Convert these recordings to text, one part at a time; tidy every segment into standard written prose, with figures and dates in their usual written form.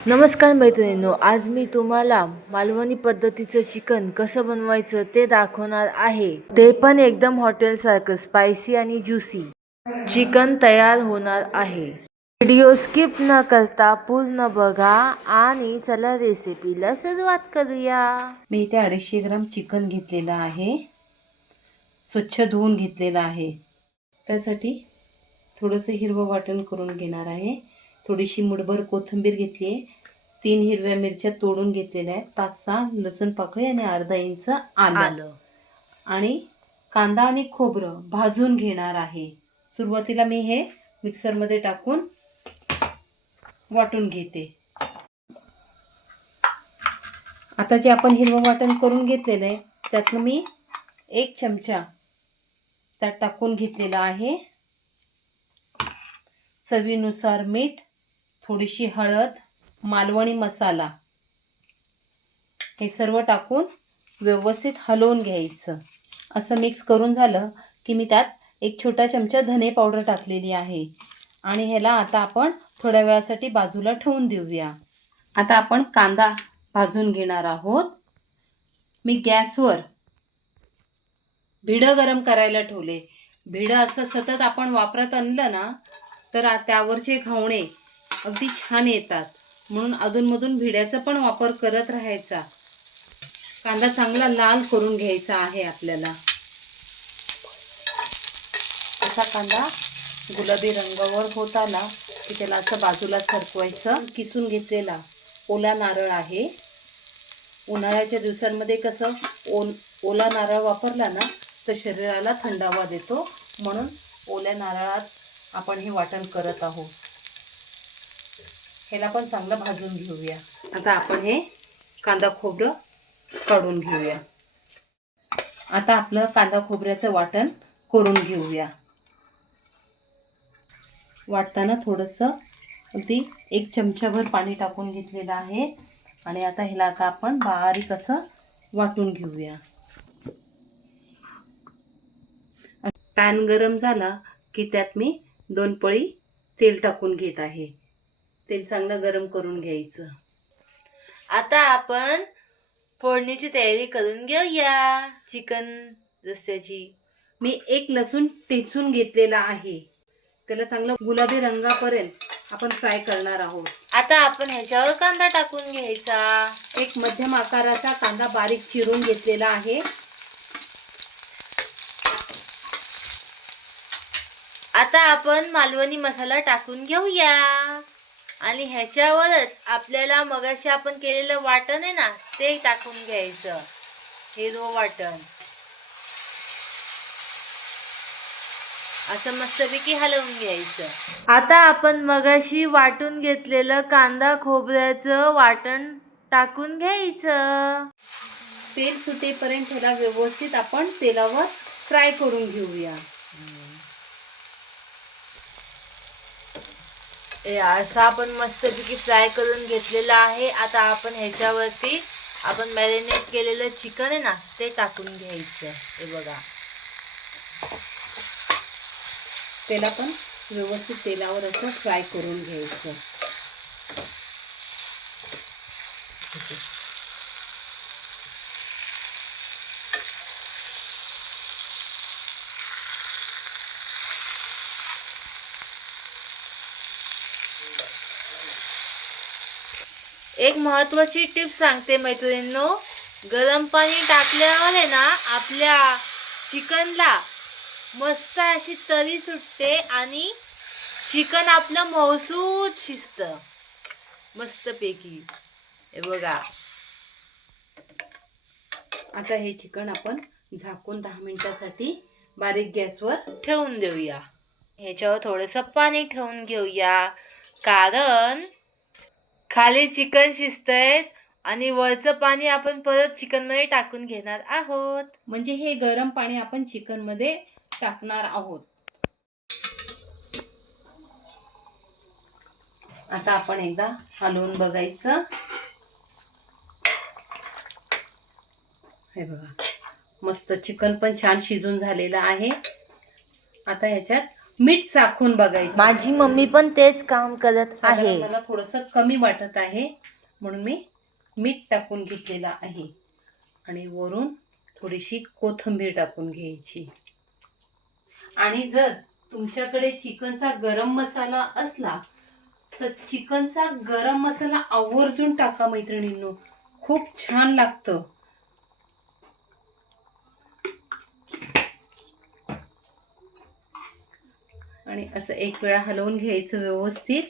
नमस्कार मैत्रिणींनो, आज मी तुम्हाला मालवणी पद्धतीचं चिकन कसं बनवायचं ते दाखवणार आहे. ते पण एकदम हॉटेलसारखं स्पायसी आणि ज्युसी चिकन तयार होणार आहे. व्हिडिओ स्किप न करता पूर्ण बघा आणि चला रेसिपीला सुरुवात करूया. मी इथे 250 ग्राम चिकन घेतलेलं आहे. स्वच्छ धुवून घेतलेलं आहे. त्यासाठी थोडंसं हिरवं वाटण करून घेणार आहे. थोडीशी मुठभर कोथिंबीर घेतली आहे. 3 हिरव्या मिरच्या तोडून घेतलेल्या आहेत. 5-6 लसूण पाकळी आणि अर्धा इंच आलं आणि कांदा आणि खोबरं भाजून घेणार आहे. सुरुवातीला मी हे मिक्सरमध्ये टाकून वाटून घेते. आता जे आपण हिरवं वाटण करून घेतलेलं आहे त्यातनं मी 1 चमचा त्यात टाकून घेतलेला आहे. चवीनुसार मीठ, थोडीशी हळद, मालवणी मसाला हे सर्व टाकून व्यवस्थित हलवून घ्यायचं. असं मिक्स करून झालं की मी त्यात 1 छोटा चमचा धने पावडर टाकलेली आहे आणि ह्याला आता आपण थोड्या वेळासाठी बाजूला ठेवून देऊया. आता आपण कांदा भाजून घेणार आहोत. मी गॅसवर भिडं गरम करायला ठेवले. भिडं असं सतत आपण वापरत आणलं ना तर त्यावरचे घावणे अगदी छान येतात, म्हणून अधूनमधून भिड्याचा पण वापर करत राहायचा. कांदा चांगला लाल करून घ्यायचा आहे आपल्याला. असा कांदा गुलाबी रंगावर होत आला की त्याला असं बाजूला सरकवायचं. किसून घेतलेला ओला नारळ आहे. उन्हाळ्याच्या दिवसांमध्ये कसं ओला नारळ वापरला ना तर शरीराला थंडावा देतो, म्हणून ओल्या नारळात आपण हे वाटण करत आहोत. ह्याला पण चांगलं भाजून घेऊया. आता आपण हे कांदा खोबरं काढून घेऊया. आता आपलं कांदा खोबऱ्याचं वाटण करून घेऊया. वाटताना थोडंसं अगदी 1 चमचाभर पाणी टाकून घेतलेलं आहे आणि आता ह्याला आता आपण बारीक असं वाटून घेऊया. पॅन गरम झाला की त्यात मी 2 पळी तेल टाकून घेत आहे. तेल चांगलं गरम करून घ्यायचं. आता आपण फोडणीची तयारी करून घेऊया चिकन रस्स्याची. मी 1 लसूण टेचून घेतलेला आहे. त्याला चांगलं गुलाबी रंगापर्यंत आपण फ्राय करणार आहोत. आता आपण ह्याच्यावर कांदा टाकून घ्यायचा. 1 मध्यम आकाराचा कांदा बारीक चिरून घेतलेला आहे. आता आपण मालवणी मसाला टाकून घेऊया आणि ह्याच्यावरच आपल्याला मगाशी आपण केलेलं वाटण आहे ना ते टाकून घ्यायचं, हिरवं वाटण. असं मस्तपैकी हलवून घ्यायचं. आता आपण मगाशी वाटून घेतलेलं कांदा खोबऱ्याचं वाटण टाकून घ्यायचं. तेल सुटेपर्यंत ह्याला व्यवस्थित आपण तेलावर फ्राय करून घेऊया. असं आपण मस्तपैकी फ्राय करून घेतलेलं आहे. आता आपण ह्याच्यावरती आपण मॅरिनेट केलेलं चिकन आहे ना ते टाकून घ्यायचं. हे बघा, त्याला पण व्यवस्थित तेलावर असं फ्राय करून घ्यायचं. एक महत्त्वाची टिप सांगते मैत्रिणींनो. गरम पाणी टाकल्यावर आहे ना आपल्या चिकनला मस्त अशी तरी सुटते आणि चिकन आपलं मऊसूत शिजतं मस्तपैकी. हे बघा, आता हे चिकन आपण झाकून 10 मिनिटासाठी बारीक गॅसवर ठेवून देऊया. ह्याच्यावर थोडंसं पाणी ठेवून घेऊया, कारण खाली चिकन शिजतंय आणि वरचं पाणी आपण परत चिकनमध्ये टाकून घेणार आहोत. म्हणजे हे गरम पाणी आपण चिकनमध्ये टाकणार आहोत. आता आपण एकदा हलवून बघायचं. हे बघा, मस्त चिकन पण छान शिजून झालेलं आहे. आता ह्याच्यात मीठ चाखून बघायचं. माझी मम्मी पण तेच काम करत आहे. मला थोडंसं कमी वाटत आहे म्हणून मी मीठ टाकून घेतलेलं आहे आणि वरून थोडीशी कोथिंबीर टाकून घ्यायची. आणि जर तुमच्याकडे चिकनचा गरम मसाला असला तर चिकनचा गरम मसाला आवर्जून टाका मैत्रिणींनो, खूप छान लागतं. आणि असं एक वेळा हलवून घ्यायचं व्यवस्थित.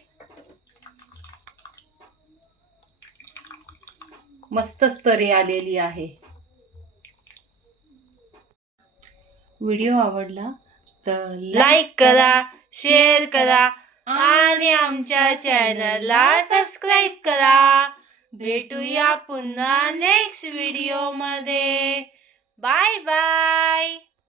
मस्तच तरी आलेली आहे. व्हिडिओ आवडला तर लाईक करा, शेअर करा आणि आमच्या चॅनलला सबस्क्राईब करा. भेटूया पुन्हा नेक्स्ट व्हिडिओ मध्ये. Bye bye.